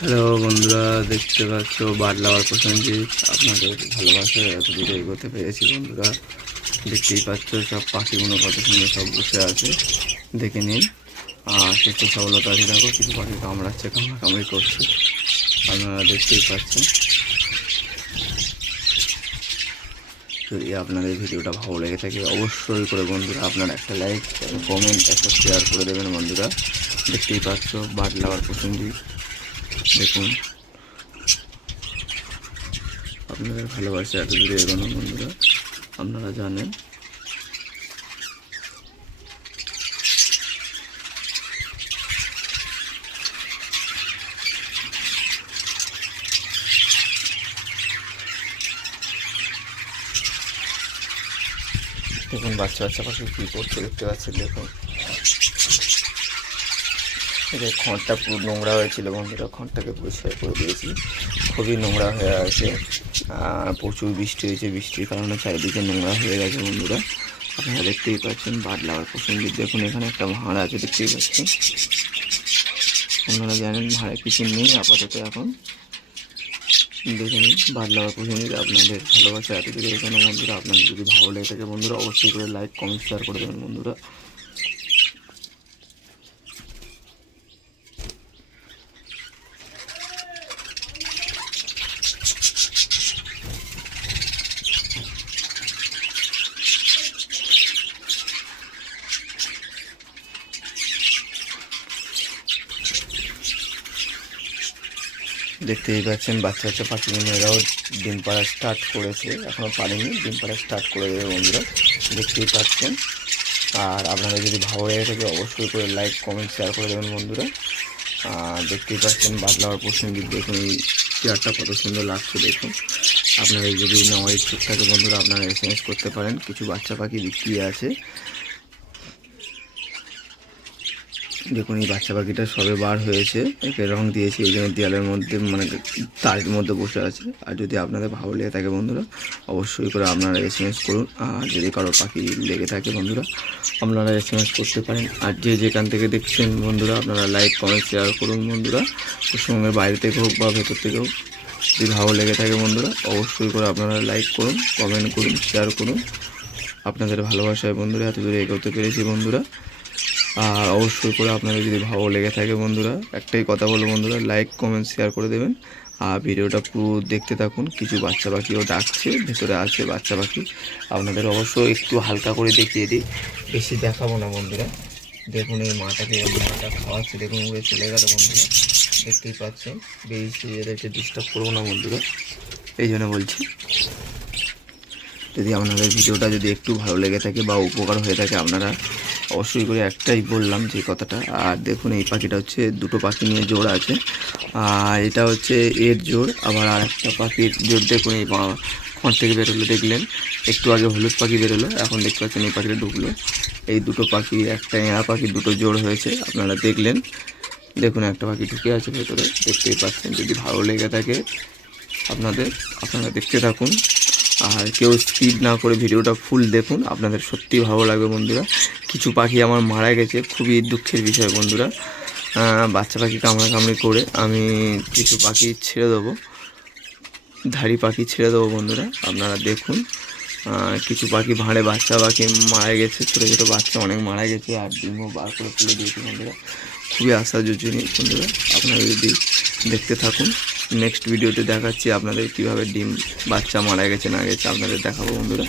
Hello বন্ধুরা, দেখতে পাচ্ছ বাটলাওয়ার প্রসেনজিৎ। আপনাদের ভালোবাসায় এত দূরে এগোতে পেরেছি বন্ধুরা। দেখতেই পাচ্ছ সব পাখিগুলো কত সুন্দর সব বসে আছে, দেখে নিন। আর সুস্থ সবলতা আছে, দেখো কিছু পাখি কামড়াচ্ছে, কামড়াকামড়ি করছে, আপনারা দেখতেই পাচ্ছেন। যদি আপনাদের ভিডিওটা ভালো লেগে থাকে অবশ্যই করে বন্ধুরা আপনারা একটা লাইক, একটা কমেন্ট, একটা শেয়ার করে দেবেন বন্ধুরা। দেখতেই পাচ্ছ বাটলাওয়ার প্রসেনজিৎ, দেখুন। আপনাদের ভালোবাসা এত দূরে এগোনো বন্ধুরা, আপনারা জানেন। দেখুন বাচ্চা বাচ্চা পাখি কী করছে দেখতে পাচ্ছেন। দেখুন এই খড়টা পুরো নোংরা হয়েছিল বন্ধুরা, খড়টাকে পরিষ্কার করে দিয়েছি, খুবই নোংরা হয়ে আছে। প্রচুর বৃষ্টি হয়েছে, বৃষ্টির কারণে চারিদিকে নোংরা হয়ে গেছে বন্ধুরা। আপনারা দেখতেই পাচ্ছেন বাটলাওয়ার প্রসেনজিৎ। দেখুন এখানে একটা ভাঁড় আছে, দেখতেই পাচ্ছেন। আপনারা জানেন ভাঁড়ে কিছু নেই আপাতত এখন। দেখে নিন বাটলাওয়ার প্রসেনজিৎ। আপনাদের ভালোবাসা এত দূরে এখানে বন্ধুরা। আপনাদের যদি ভালো লেগে থাকে বন্ধুরা অবশ্যই করে লাইক, কমেন্ট, শেয়ার করে দেবেন বন্ধুরা। দেখতেই পাচ্ছেন বাচ্চা বাচ্চা পাখিগুলো, এরাও ডিম পাড়া স্টার্ট করেছে, এখনও পারেনি, ডিম পাড়া স্টার্ট করে দেবে বন্ধুরা, দেখতেই পাচ্ছেন। আর আপনাদের যদি ভালো লেগে থাকে অবশ্যই করে লাইক, কমেন্ট, শেয়ার করে দেবেন বন্ধুরা। আর দেখতেই পাচ্ছেন বাটলাওয়ার প্রসেনজিৎ। দেখুন এই চেয়ারটা কত সুন্দর লাগছে দেখুন। আপনারা যদি নেওয়ার ইচ্ছুক থাকে বন্ধুরা আপনারা SMS করতে পারেন। কিছু বাচ্চা পাখি বিক্রি আছে। দেখুন এই বাচ্চা পাখিটা সবে বার হয়েছে, একে রং দিয়েছি, এই জন্য দেয়ালের মধ্যে মানে তারের মধ্যে বসে আছে। আর যদি আপনাদের ভালো লেগে থাকে বন্ধুরা অবশ্যই করে আপনারা SMS করুন। আর যদি কারো পাখি লেগে থাকে বন্ধুরা আপনারা SMS করতে পারেন। আর যে যেখান থেকে দেখছেন বন্ধুরা আপনারা লাইক, কমেন্ট, শেয়ার করুন বন্ধুরা। পশ্চিমবঙ্গের বাইরে থেকে হোক বা ভেতর থেকে হোক, যদি ভালো লেগে থাকে বন্ধুরা অবশ্যই করে আপনারা লাইক করুন, কমেন্ট করুন, শেয়ার করুন। আপনাদের ভালোবাসায় বন্ধুরা এত দূরে এগোতে পেরেছি বন্ধুরা। আর অবশ্যই করে আপনাদের যদি ভালো লেগে থাকে বন্ধুরা একটাই কথা বলবো বন্ধুরা, লাইক, কমেন্ট, শেয়ার করে দেবেন। আর ভিডিওটা পুরো দেখতে থাকুন। কিছু বাচ্চা পাখিও ডাকছে, ভেতরে আছে বাচ্চা পাখি। আপনাদের অবশ্যই একটু হালকা করে দেখিয়ে দিই, বেশি দেখাবো না বন্ধুরা। দেখুন এই মাটাকে, মাটা খাওয়াচ্ছে, দেখুন উড়ে চলে গেল বন্ধুরা, দেখতেই পাচ্ছেন। বেশি এদেরকে ডিস্টার্ব করবো না বন্ধুরা, এই জন্য বলছি। যদি আপনাদের ভিডিওটা যদি একটু ভালো লেগে থাকে বা উপকার হয়ে থাকে আপনারা অবশ্যই করে একটাই বললাম যে কথাটা। আর দেখুন এই পাখিটা হচ্ছে দুটো পাখি নিয়ে জোড় আছে, আর এটা হচ্ছে এর জোড়। আবার আর একটা পাখির জোড় দেখুন এই খড় থেকে বেরোলো, দেখলেন একটু আগে হলুদ পাখি বেরোলো, এখন দেখতে পাচ্ছেন এই পাখিটা ঢুকলো। এই দুটো পাখি, একটা এঁড়া পাখি, দুটো জোড় হয়েছে আপনারা দেখলেন। দেখুন একটা পাখি ঢুকে আছে ভেতরে, দেখতেই পাচ্ছেন। যদি ভালো লেগে থাকে আপনারা দেখতে থাকুন। আর কেউ স্কিপ না করে ভিডিওটা ফুল দেখুন, আপনাদের সত্যিই ভালো লাগবে বন্ধুরা। কিছু পাখি আমার মারা গেছে, খুবই দুঃখের বিষয় বন্ধুরা। বাচ্চা পাখি কামড়াকামড়ি করে আমি কিছু পাখি ছেড়ে দেবো, ধাড়ি পাখি ছেড়ে দেবো বন্ধুরা, আপনারা দেখুন। কিছু পাখি ভাঁড়ে বাচ্চা পাখি মারা গেছে, ছোটো ছোটো বাচ্চা অনেক মারা গেছে, আর ডিমও বার করে তুলে দিয়েছি বন্ধুরা। খুবই আশাজনক বন্ধুরা, আপনারা যদি দেখতে থাকুন। নেক্সট ভিডিওতে দেখাচ্ছি আপনাদের কীভাবে ডিম বাচ্চা মারা গেছে না গেছে আপনাদের দেখাবো বন্ধুরা।